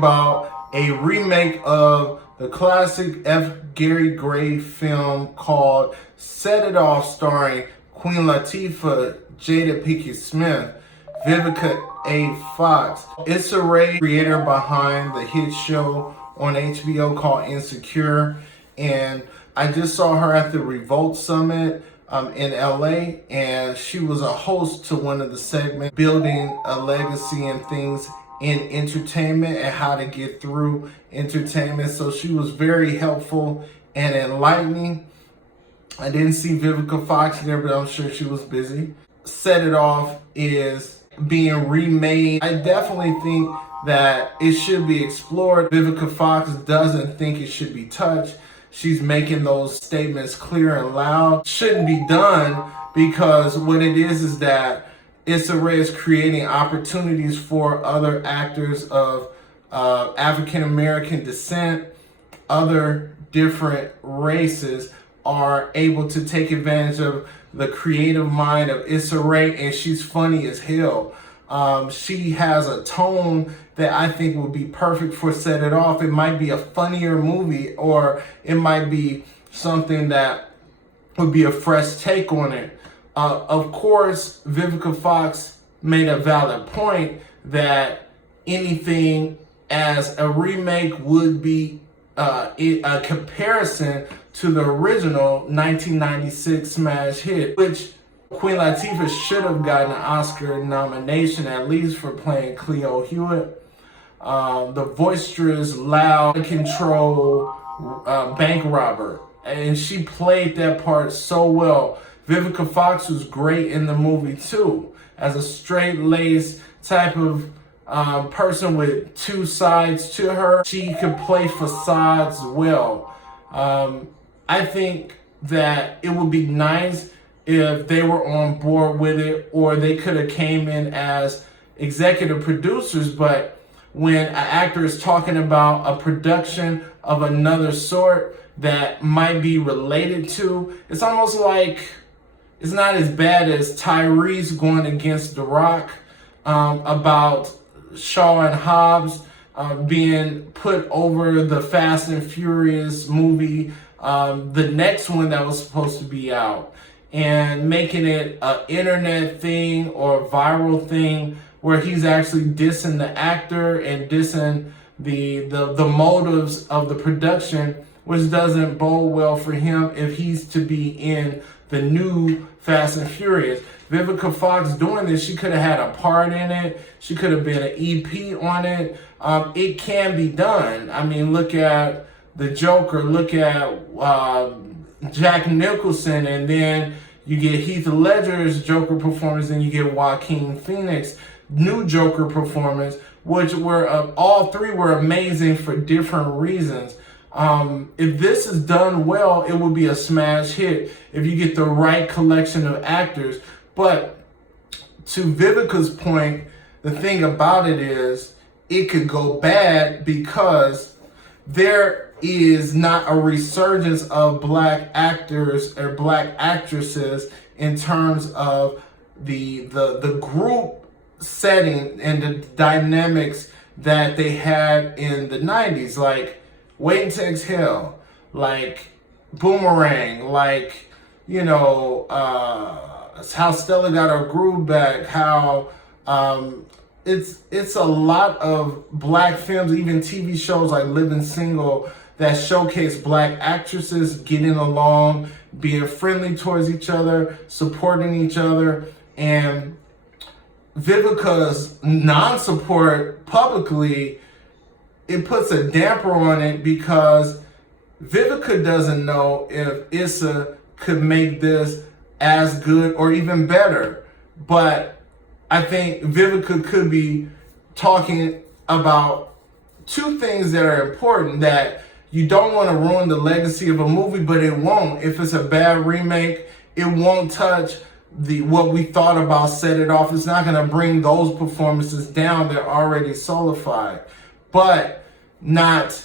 about a remake of the classic F. Gary Gray film called Set It Off, starring Queen Latifah, Jada Pinkett Smith, Vivica A. Fox. Issa Rae, creator behind the hit show on HBO called Insecure, and I just saw her at the Revolt Summit in LA, and she was a host to one of the segments, building a legacy and things in entertainment and how to get through entertainment. So she was very helpful and enlightening. I didn't see Vivica Fox there, but I'm sure she was busy. Set It Off is being remade. I definitely think that it should be explored. Vivica Fox doesn't think it should be touched. She's making those statements clear and loud. Shouldn't be done, because what it is that Issa Rae is creating opportunities for other actors of African American descent, other different races, are able to take advantage of the creative mind of Issa Rae, and she's funny as hell. She has a tone that I think would be perfect for Set It Off. It might be a funnier movie, or it might be something that would be a fresh take on it. Of course, Vivica Fox made a valid point that anything as a remake would be a comparison to the original 1996 smash hit, which Queen Latifah should have gotten an Oscar nomination, at least for playing Cleo Hewitt. The boisterous, loud, control bank robber. And she played that part so well. Vivica Fox was great in the movie too, as a straight-laced type of person with two sides to her. She could play facades well. I think that it would be nice if they were on board with it, or they could have came in as executive producers. But when an actor is talking about a production of another sort that might be related to, it's almost like it's not as bad as Tyrese going against The Rock about Shaw and Hobbs being put over the Fast and Furious movie, the next one that was supposed to be out, and making it an internet thing or a viral thing where he's actually dissing the actor and dissing the motives of the production, which doesn't bode well for him if he's to be in the new Fast and Furious. Vivica Fox doing this, she could have had a part in it. She could have been an EP on it. It can be done. I mean, look at the Joker, look at Jack Nicholson, and then you get Heath Ledger's Joker performance, and you get Joaquin Phoenix new Joker performance, which were all three were amazing for different reasons. If this is done well, it will be a smash hit if you get the right collection of actors. But to Vivica's point, the thing about it is it could go bad because there is not a resurgence of black actors or black actresses in terms of the group setting and the dynamics that they had in the 90s, like Waiting to Exhale, like Boomerang, like, you know, how Stella Got Her Groove Back, how it's a lot of black films, even TV shows like Living Single, that showcase black actresses getting along, being friendly towards each other, supporting each other. And Vivica's non-support publicly, it puts a damper on it, because Vivica doesn't know if Issa could make this as good or even better. But I think Vivica could be talking about two things that are important, that you don't want to ruin the legacy of a movie, but it won't. If it's a bad remake, it won't touch what we thought about Set It Off. It's not going to bring those performances down. They're already solidified. But not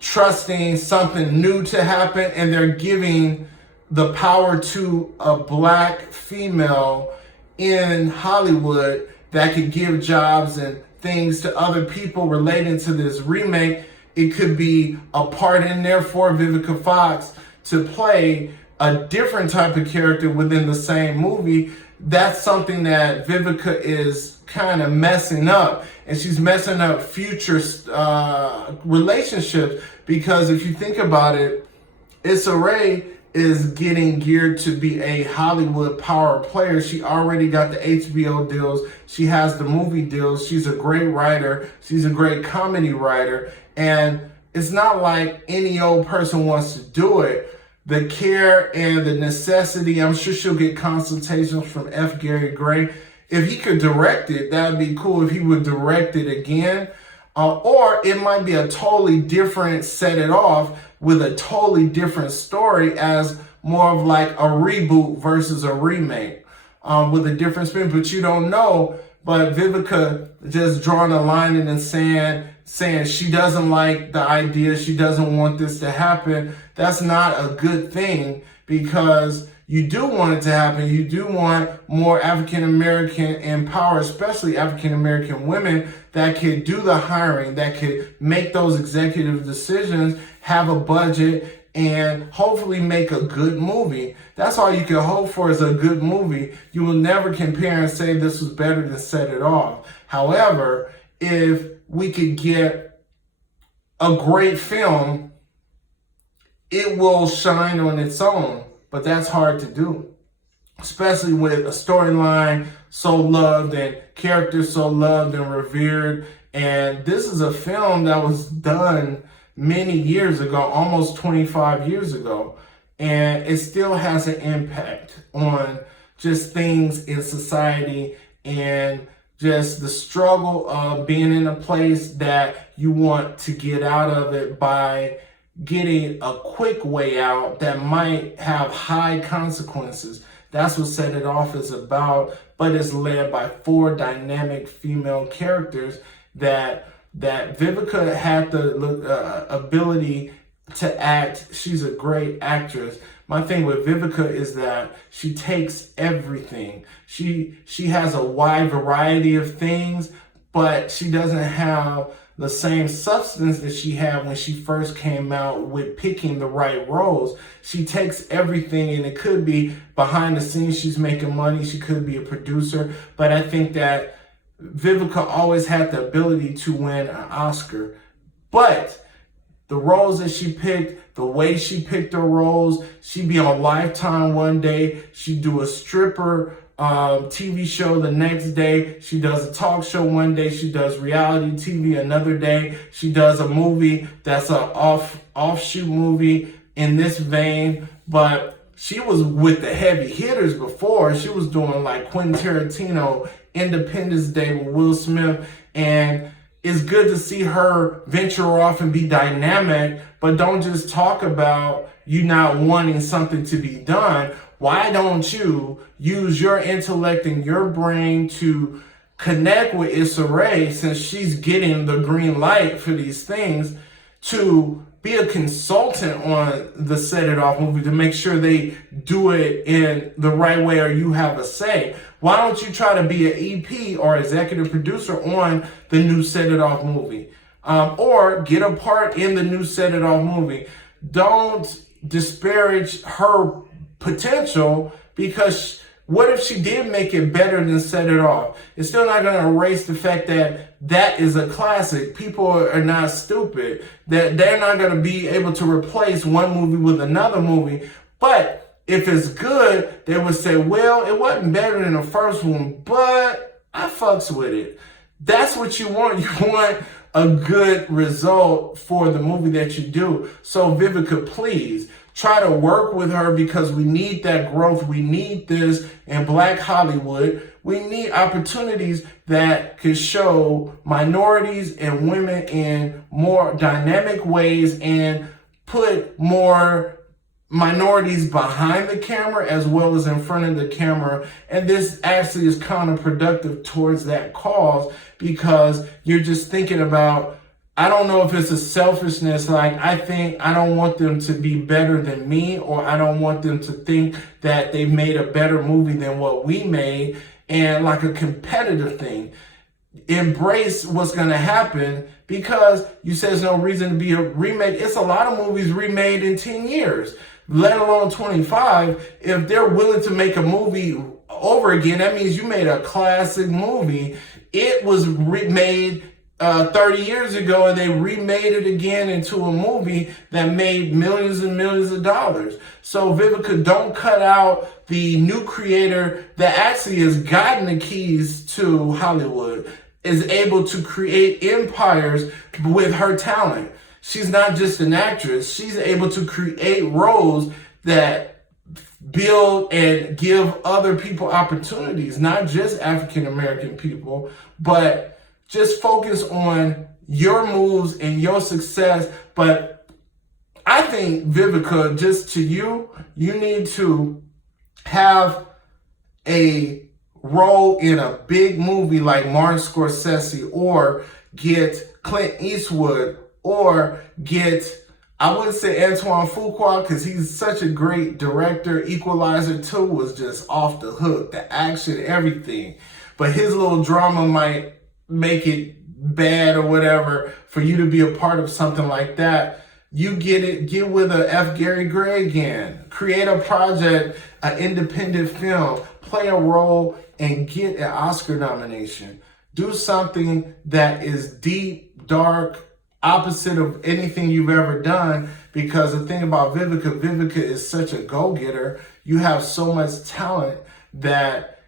trusting something new to happen, and they're giving the power to a black female in Hollywood that could give jobs and things to other people relating to this remake. It could be a part in there for Vivica Fox to play a different type of character within the same movie. That's something that Vivica is kind of messing up, and she's messing up future relationships, because if you think about it, Issa Rae is getting geared to be a Hollywood power player. She already got the HBO deals. She has the movie deals. She's a great writer. She's a great comedy writer. And it's not like any old person wants to do it. The care and the necessity, I'm sure she'll get consultations from F. Gary Gray. If he could direct it, that'd be cool if he would direct it again. Or it might be a totally different Set It Off with a totally different story, as more of like a reboot versus a remake with a different spin. But you don't know. But Vivica just drawing a line in the sand, saying she doesn't like the idea, she doesn't want this to happen. That's not a good thing, because you do want it to happen. You do want more African-American in power, especially African-American women that could do the hiring, that could make those executive decisions, have a budget, and hopefully make a good movie. That's all you can hope for, is a good movie. You will never compare and say this was better than Set It Off. However, if we could get a great film, it will shine on its own. But that's hard to do, especially with a storyline so loved and characters so loved and revered. And this is a film that was done many years ago, almost 25 years ago. And it still has an impact on just things in society and just the struggle of being in a place that you want to get out of it by getting a quick way out that might have high consequences. That's what Set It Off is about, but it's led by 4 dynamic female characters that Vivica had the ability to act. She's a great actress. My thing with Vivica is that she takes everything. She has a wide variety of things, but she doesn't have the same substance that she had when she first came out with picking the right roles. She takes everything, and it could be behind the scenes, she's making money, she could be a producer, but I think that Vivica always had the ability to win an Oscar. But the roles that she picked, the way she picked her roles, she'd be on Lifetime one day, she'd do a stripper TV show the next day, she does a talk show one day, she does reality TV another day, she does a movie that's an offshoot movie in this vein. But she was with the heavy hitters before. She was doing like Quentin Tarantino, Independence Day with Will Smith, and it's good to see her venture off and be dynamic, but don't just talk about you not wanting something to be done. Why don't you use your intellect and your brain to connect with Issa Rae, since she's getting the green light for these things, to be a consultant on the Set It Off movie to make sure they do it in the right way, or you have a say? Why don't you try to be an EP or executive producer on the new Set It Off movie? Or get a part in the new Set It Off movie. Don't disparage her potential, because what if she did make it better than Set It Off? It's still not going to erase the fact that that is a classic. People are not stupid. That they're not going to be able to replace one movie with another movie. But if it's good, they would say, well, it wasn't better than the first one, but I fucks with it. That's what you want. You want a good result for the movie that you do. So Vivica, please try to work with her, because we need that growth. We need this in Black Hollywood. We need opportunities that can show minorities and women in more dynamic ways, and put more minorities behind the camera as well as in front of the camera. And this actually is counterproductive towards that cause, because you're just thinking about, I don't know if it's a selfishness, like I think I don't want them to be better than me, or I don't want them to think that they made a better movie than what we made, and like a competitive thing. embrace what's going to happen, because you said there's no reason to be a remake. It's a lot of movies remade in 10 years, let alone 25. If they're willing to make a movie over again, that means you made a classic movie. It was remade 30 years ago, and they remade it again into a movie that made millions and millions of dollars. So Vivica, don't cut out the new creator that actually has gotten the keys to Hollywood, is able to create empires with her talent. She's not just an actress. She's able to create roles that build and give other people opportunities, not just African American people, but just focus on your moves and your success. But I think, Vivica, just to you need to have a role in a big movie like Martin Scorsese, or get Clint Eastwood, or get, I wouldn't say Antoine Fuqua, because he's such a great director. Equalizer 2 was just off the hook, the action, everything. But his little drama might make it bad or whatever for you to be a part of something like that. You get with a F. Gary Gray again. Create a project, an independent film, play a role, and get an Oscar nomination. Do something that is deep, dark, opposite of anything you've ever done. Because the thing about Vivica is such a go-getter. You have so much talent that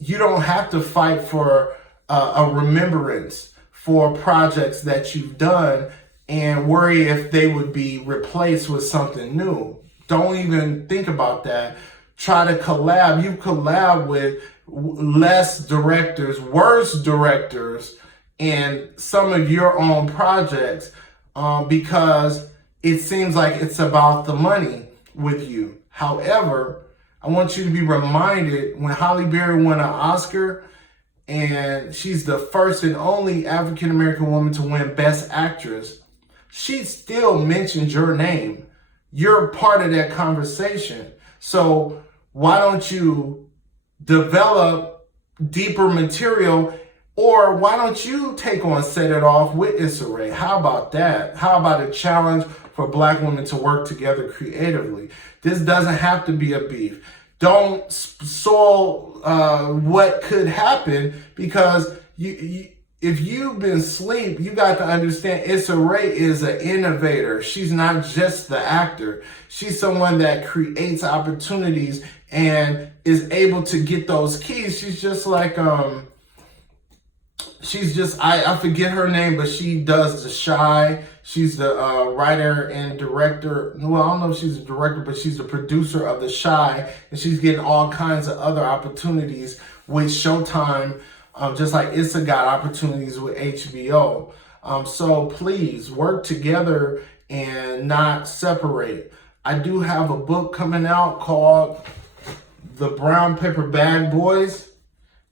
you don't have to fight for a remembrance for projects that you've done and worry if they would be replaced with something new. Don't even think about that. Try to collab. You collab with less directors, worse directors, and some of your own projects, because it seems like it's about the money with you. However, I want you to be reminded when Halle Berry won an Oscar, and she's the first and only African-American woman to win Best Actress, she still mentioned your name. You're part of that conversation. So why don't you develop deeper material, or why don't you take on Set It Off with Issa Rae? How about that? How about a challenge for Black women to work together creatively? This doesn't have to be a beef. Don't soil what could happen, because if you've been asleep, you got to understand Issa Rae is an innovator. She's not just the actor. She's someone that creates opportunities and is able to get those keys. She's just like, I forget her name, but she does The Shy. She's the writer and director. Well, I don't know if she's a director, but she's the producer of The Shy. And she's getting all kinds of other opportunities with Showtime, just like Issa got opportunities with HBO. So please work together and not separate. I do have a book coming out called The Brown Paper Bag Boys,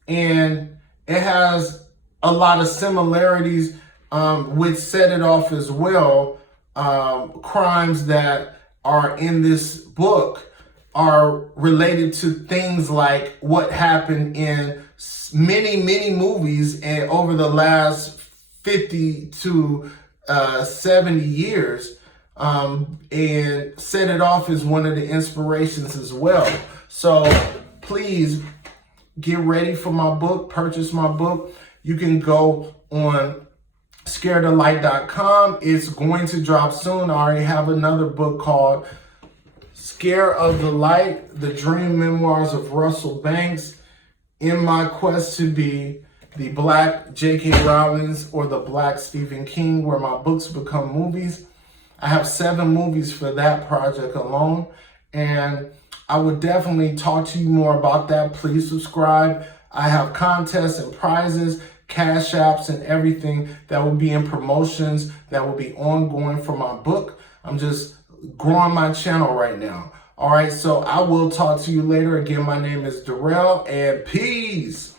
and it has a lot of similarities with Set It Off as well. Crimes that are in this book are related to things like what happened in many, many movies and over the last 50 to 70 years. And Set It Off is one of the inspirations as well. So please get ready for my book, purchase my book. You can go on scareofthelight.com. It's going to drop soon. I already have another book called Scare of the Light, The Dream Memoirs of Russell Banks, in my quest to be the Black J.K. Rowling or the Black Stephen King, where my books become movies. I have 7 movies for that project alone, and I would definitely talk to you more about that. Please subscribe. I have contests and prizes, cash apps, and everything that will be in promotions that will be ongoing for my book. I'm just growing my channel right now. All right, so I will talk to you later. Again, my name is Darrell, and peace.